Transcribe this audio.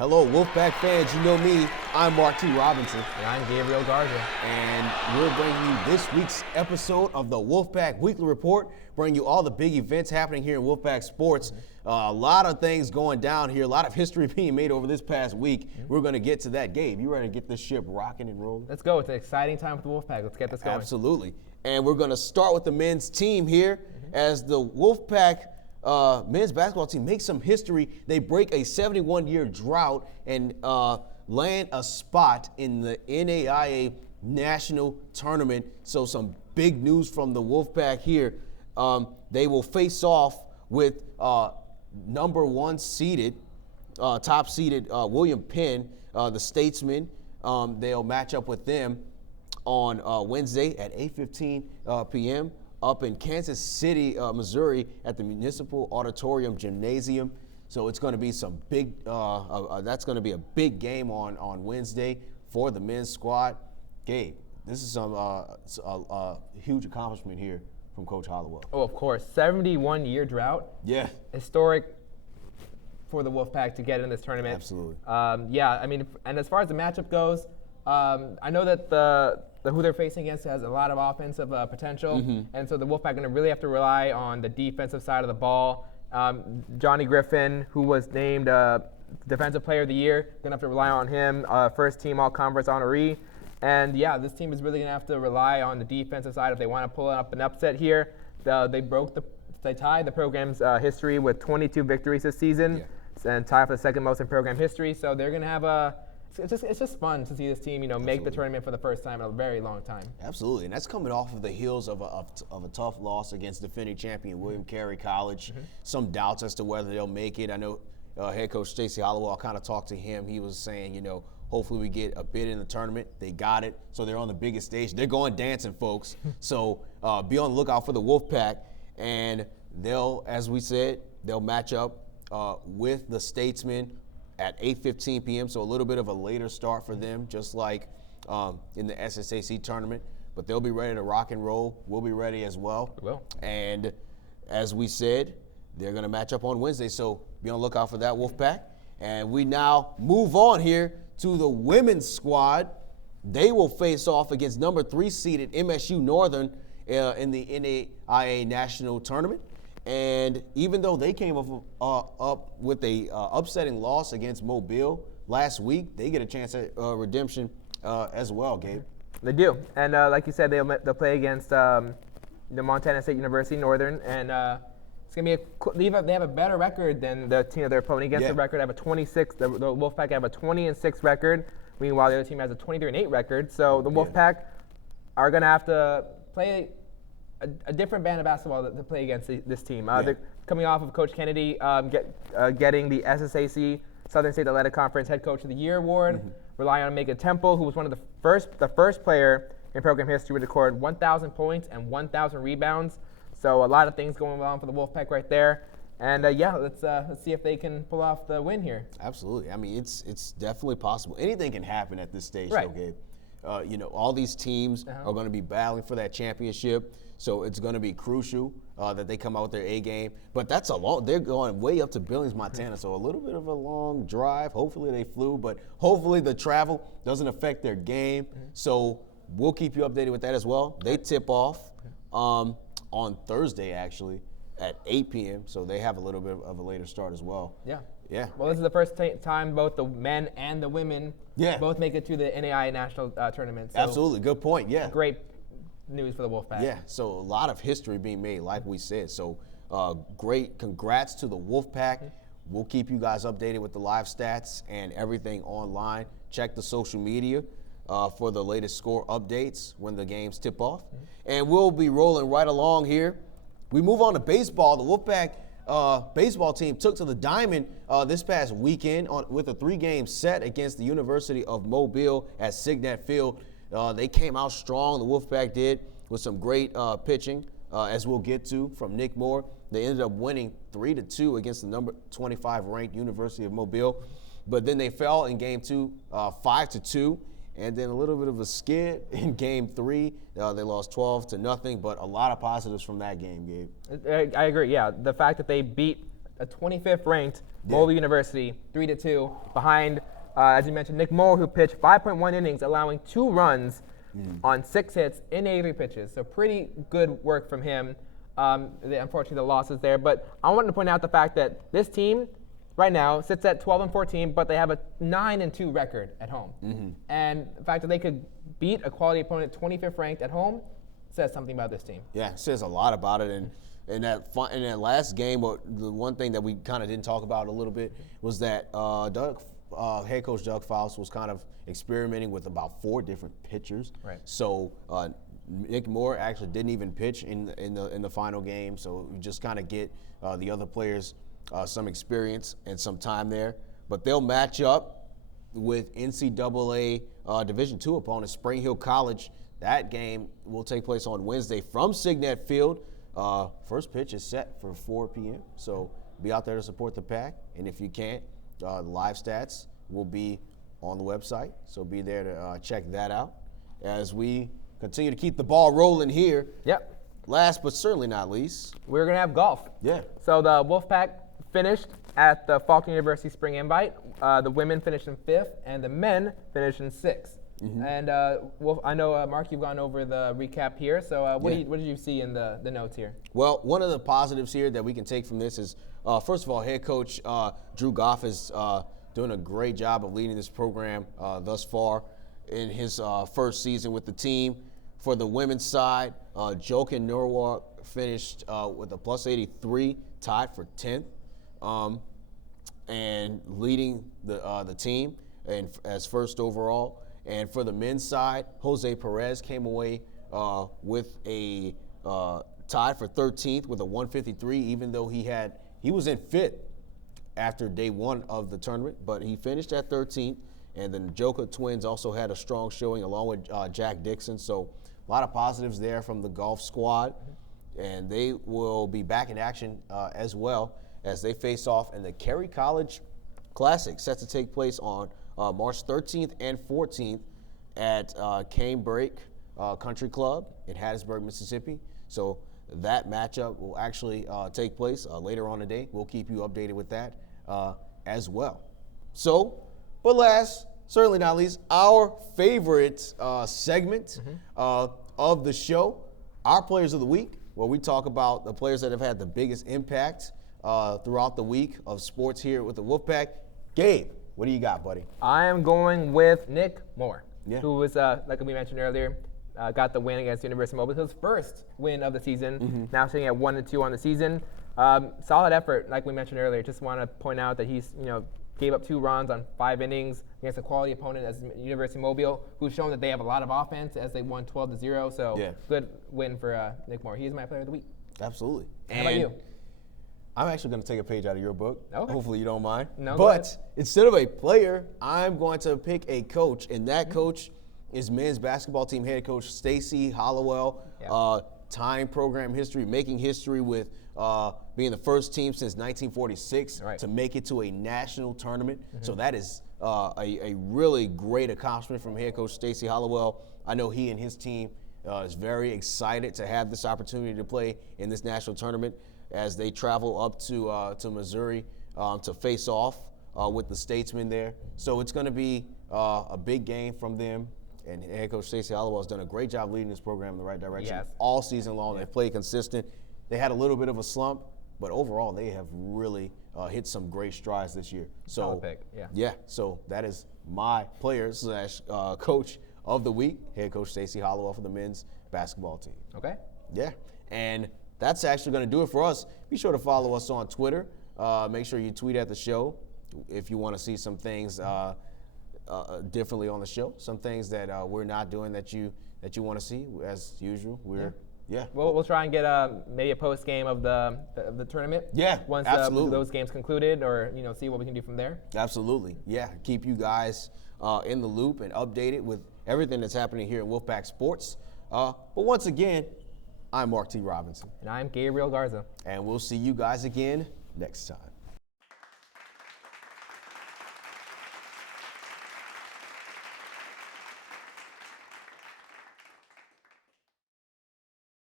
Hello, Wolfpack fans. You know me. I'm Mark T. Robinson. And I'm Gabriel Garza. And we're bringing you this week's episode of the Wolfpack Weekly Report, bringing you all the big events happening here in Wolfpack sports. A lot of things going down here, a lot of history being made over this past week. We're going to get to that. Gabe, you ready to get this ship rocking and rolling? Let's go. It's an exciting time with the Wolfpack. Let's get this going. Absolutely. And we're going to start with the men's team here as the Wolfpack men's basketball team makes some history. They break a 71-year drought and land a spot in the NAIA National Tournament. So some big news from the Wolfpack here. They will face off with number one seeded, top seeded William Penn, the Statesman. They'll match up with them on Wednesday at 8:15 p.m. up in Kansas City, Missouri at the Municipal Auditorium Gymnasium. So it's going to be some big, that's going to be a big game on Wednesday for the men's squad. Gabe, this is some huge accomplishment here from Coach Hollowell. Oh, of course. 71-year drought. Yeah. Historic for the Wolfpack to get in this tournament. Absolutely. Yeah, I mean, and as far as the matchup goes, I know that the who they're facing against has a lot of offensive potential, and so the Wolfpack are going to really have to rely on the defensive side of the ball. Johnny Griffin, who was named Defensive Player of the Year, going to have to rely on him, first team All-Conference honoree. And yeah, this team is really going to have to rely on the defensive side if they want to pull up an upset here. They tied the program's history with 22 victories this season, and tied for the second most in program history. So they're going to have it's just fun to see this team, make the tournament for the first time in a very long time. Absolutely, and that's coming off of the heels of a tough loss against defending champion William Carey College. Some doubts as to whether they'll make it. I know head coach Stacey Hollowell, I kind of talked to him. He was saying, hopefully we get a bid in the tournament. They got it, so they're on the biggest stage. They're going dancing, folks. So be on the lookout for the Wolfpack, and they'll, as we said, they'll match up with the Statesmen at 8:15 p.m., so a little bit of a later start for them, just like in the SSAC tournament. But they'll be ready to rock and roll. We'll be ready as well. We will. And as we said, they're going to match up on Wednesday, so be on the lookout for that, Wolfpack. And we now move on here to the women's squad. They will face off against number 3 seeded MSU Northern in the NAIA National Tournament. And even though they came up with a upsetting loss against Mobile last week, they get a chance at redemption as well, Gabe. They do, and like you said, they'll play against the Montana State University Northern, and it's gonna be they have a better record than the team they're opponent against. The record have a 26. The Wolfpack have a 20-6 record. Meanwhile, the other team has a 23-8 record. So the Wolfpack are gonna have to play a different band of basketball to play against this team. They're coming off of Coach Kennedy getting the SSAC Southern State Athletic Conference Head Coach of the Year award, relying on Megan Temple, who was one of the first player in program history to record 1,000 points and 1,000 rebounds. So a lot of things going on for the Wolfpack right there. And let's see if they can pull off the win here. Absolutely. I mean, it's definitely possible. Anything can happen at this stage, right. though, Gabe. All these teams are going to be battling for that championship. So it's going to be crucial that they come out with their A game. But they're going way up to Billings, Montana. So a little bit of a long drive. Hopefully they flew, but hopefully the travel doesn't affect their game. So we'll keep you updated with that as well. They tip off on Thursday, actually, at 8 p.m. So they have a little bit of a later start as well. Yeah. Yeah. Well, this is the first time both the men and the women both make it to the NAIA National Tournament. So absolutely. Good point. Yeah. Great news for the Wolfpack. Yeah, so a lot of history being made, like we said. So great congrats to the Wolfpack. We'll keep you guys updated with the live stats and everything online. Check the social media for the latest score updates when the games tip off. And we'll be rolling right along here. We move on to baseball. The Wolfpack baseball team took to the diamond this past weekend with a 3-game set against the University of Mobile at Signet Field. They came out strong, the Wolfpack did, with some great pitching, as we'll get to, from Nick Moore. They ended up winning 3-2 against the number 25 ranked University of Mobile. But then they fell in game 2, 5-2. And then a little bit of a skid in game 3. They lost 12-0, but a lot of positives from that game, Gabe. I agree, yeah. The fact that they beat a 25th ranked Mobile University 3-2 behind, as you mentioned, Nick Moore, who pitched 5.1 innings, allowing 2 runs on 6 hits in 83 pitches. So pretty good work from him. Unfortunately, the loss is there. But I wanted to point out the fact that this team right now sits at 12-14, but they have a 9-2 record at home. And the fact that they could beat a quality opponent 25th ranked at home says something about this team. Yeah, it says a lot about it. And in that last game, the one thing that we kind of didn't talk about a little bit was that head coach Doug Faust was kind of experimenting with about 4 different pitchers. Right. So Nick Moore actually didn't even pitch in the final game. So you just kind of get the other players some experience and some time there. But they'll match up with NCAA Division II opponent Spring Hill College. That game will take place on Wednesday from Signet Field. First pitch is set for 4 p.m. So be out there to support the Pack. And if you can't, the live stats will be on the website. So be there to check that out as we continue to keep the ball rolling here. Yep. Last but certainly not least, we're going to have golf. Yeah. So the Wolfpack finished at the Faulkner University Spring Invite. The women finished in 5th, and the men finished in 6th. And I know, Mark, you've gone over the recap here. So what did you see in the notes here? Well, one of the positives here that we can take from this is, first of all, head coach Drew Goff is doing a great job of leading this program thus far in his first season with the team. For the women's side, Jochen Norwalk finished with a plus 83, tied for 10th, and leading the team as first overall. And for the men's side, Jose Perez came away with a tied for 13th with a 153, even though he was in 5th after day 1 of the tournament, but he finished at 13th. And then the Joka twins also had a strong showing along with Jack Dixon. So a lot of positives there from the golf squad. And they will be back in action as well as they face off in the Cary College Classic, set to take place on March 13th and 14th at Canebrake Country Club in Hattiesburg, Mississippi. So that matchup will actually take place later on today. We'll keep you updated with that as well. So, but last, certainly not least, our favorite segment of the show, our Players of the Week, where we talk about the players that have had the biggest impact throughout the week of sports here with the Wolfpack. Gabe, what do you got, buddy? I am going with Nick Moore, who was, like we mentioned earlier, got the win against University of Mobile. His first win of the season, now sitting at 1-2 on the season. Solid effort, like we mentioned earlier. Just want to point out that he's, gave up 2 runs on 5 innings against a quality opponent as University of Mobile, who's shown that they have a lot of offense as they won 12-0. So good win for Nick Moore. He's my player of the week. Absolutely. How about you? I'm actually going to take a page out of your book. Okay. Hopefully you don't mind. No, but instead of a player, I'm going to pick a coach, and that coach is men's basketball team head coach Stacey Hollowell. Time program history, making history with being the first team since 1946 to make it to a national tournament. So that is a really great accomplishment from head coach Stacey Hollowell. I know he and his team is very excited to have this opportunity to play in this national tournament as they travel up to Missouri to face off with the Statesmen there. So it's going to be a big game from them. And head coach Stacey Hollowell has done a great job leading this program in the right direction all season long. They've played consistent. They had a little bit of a slump, but overall they have really hit some great strides this year. So, solid pick. So that is my player / coach of the week, head coach Stacey Hollowell for the men's basketball team. Okay. Yeah, and that's actually going to do it for us. Be sure to follow us on Twitter. Make sure you tweet at the show if you want to see some things differently on the show. Some things that we're not doing that you want to see. As usual, We'll try and get maybe a post game of the tournament. Once those games concluded, or see what we can do from there. Absolutely. Keep you guys in the loop and updated with everything that's happening here in Wolfpack Sports. But once again, I'm Mark T. Robinson. And I'm Gabriel Garza. And we'll see you guys again next time.